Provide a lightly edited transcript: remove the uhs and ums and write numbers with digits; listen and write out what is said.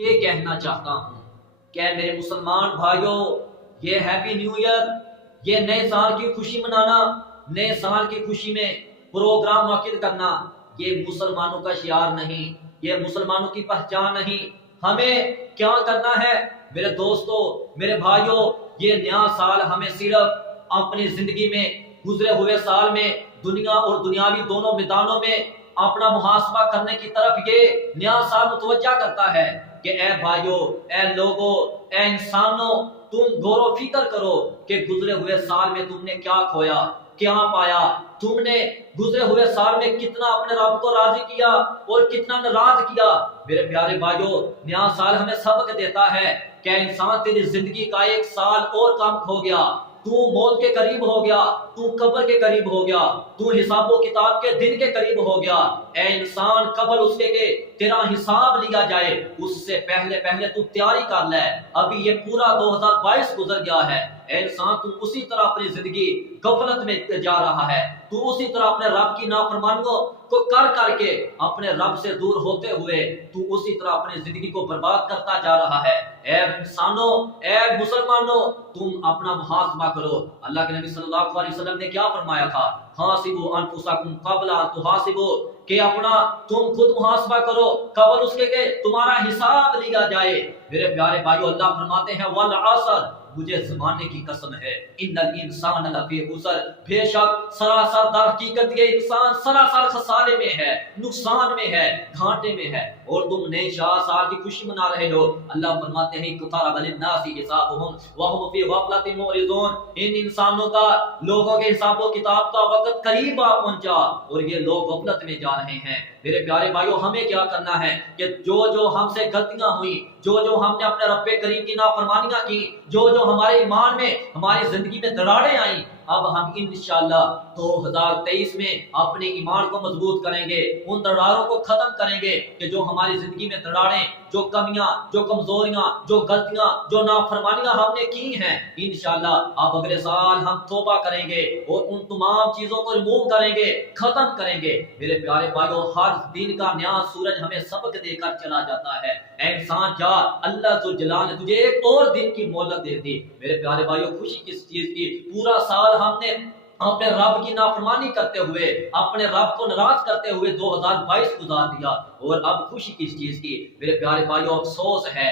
یہ کہنا چاہتا ہوں کہ میرے مسلمان بھائیوں، یہ ہیپی نیو ایئر، یہ نئے سال کی خوشی منانا، نئے سال کی خوشی میں پروگرام منعقد کرنا، یہ مسلمانوں کا شعار نہیں، یہ مسلمانوں کی پہچان نہیں۔ ہمیں کیا کرنا ہے میرے دوستو، میرے بھائیوں؟ یہ نیا سال ہمیں صرف اپنی زندگی میں گزرے ہوئے سال میں دنیا اور دنیاوی دونوں میدانوں میں اپنا محاسبہ کرنے کی طرف یہ نیا سال متوجہ کرتا ہے کہ اے بھائیوں، اے لوگوں، اے انسانوں، تم غور و فکر کرو کہ گزرے ہوئے سال میں تم نے کیا کھویا، کیا پایا۔ تم نے گزرے ہوئے سال میں کتنا اپنے رب کو راضی کیا اور کتنا ناراض کیا۔ میرے پیارے بھائیوں، نیا سال ہمیں سبق دیتا ہے کہ انسان تیری زندگی کا ایک سال اور کم کھو گیا، تو موت کے قریب ہو گیا، تو قبر کے قریب ہو گیا، تو حساب و کتاب کے دن کے قریب ہو گیا۔ اے انسان، قبل اس کے کہ تیرا حساب لیا جائے اس سے پہلے تو تیاری کر لے۔ ابھی یہ پورا 2022 گزر گیا ہے۔ اے انسان، تو اسی طرح اپنی زندگی غفلت میں جا رہا ہے، تو اسی طرح اپنے رب کی نافرمانیوں کو کر کے اپنے رب سے دور ہوتے ہوئے تو اسی طرح اپنی زندگی کو برباد کرتا جا رہا ہے۔ اے انسانوں، اے مسلمانوں، تم اپنا محاسبہ کرو۔ اللہ کے نبی صلی اللہ علیہ وسلم نے کیا فرمایا تھا؟ حاسبوا انفسکم قبل ان تحاسبوا، کہ اپنا تم خود محاسبہ کرو قبل اس کے کہ تمہارا حساب لیا جائے۔ میرے پیارے بھائیو، اللہ فرماتے ہیں والعصر، مجھے زمانے کی قسم ہے، ان الانسان لفی خسر، بے شک سراسر در حقیقت یہ انسان سراسر خسارے میں ہے، نقصان میں ہے، گھاٹے میں ہے، اور تم نئے سال کی خوشی منا رہے ہو۔ اللہ فرماتے ہیں اقترب للناس حسابهم وهم في غفلة معرضون، ان انسانوں کا، لوگوں کے حساب و کتاب کا وقت قریب آ پہنچا اور یہ لوگ غفلت میں جا رہے ہیں۔ میرے پیارے بھائیو، ہمیں کیا کرنا ہے کہ جو ہم سے غلطیاں ہوئی، جو ہم نے اپنے رب کریم کی نافرمانیاں کی، جو ہمارے ایمان میں، ہماری زندگی میں دراڑیں آئیں، اب ہم انشاءاللہ 2023 میں اپنے ایمان کو مضبوط کریں گے، ان دراڑوں کو ختم کریں گے کہ جو ہماری زندگی میں دراڑیں، جو کمیاں، جو کمزوریاں، جو غلطیاں، جو نافرمانیاں ہم نے کی ہیں، انشاءاللہ اب اگلے سال ہم توبہ کریں گے اور ان تمام چیزوں کو ریموو کریں گے، ختم کریں گے۔ میرے پیارے بھائیو، ہر دن کا نیا سورج ہمیں سبق دے کر چلا جاتا ہے۔ اے انسان جا، اللہ ذوالجلال نے تجھے ایک اور دن کی مہلت دے دی۔ میرے پیارے بھائیو، خوشی کس چیز کی؟ پورا سال ہم نے اپنے رب کی نافرمانی کرتے ہوئے، اپنے رب کو ناراض کرتے ہوئے 2022 گزار دیا، اور اب خوشی کس چیز کی؟ میرے پیارے بھائیو، افسوس ہے۔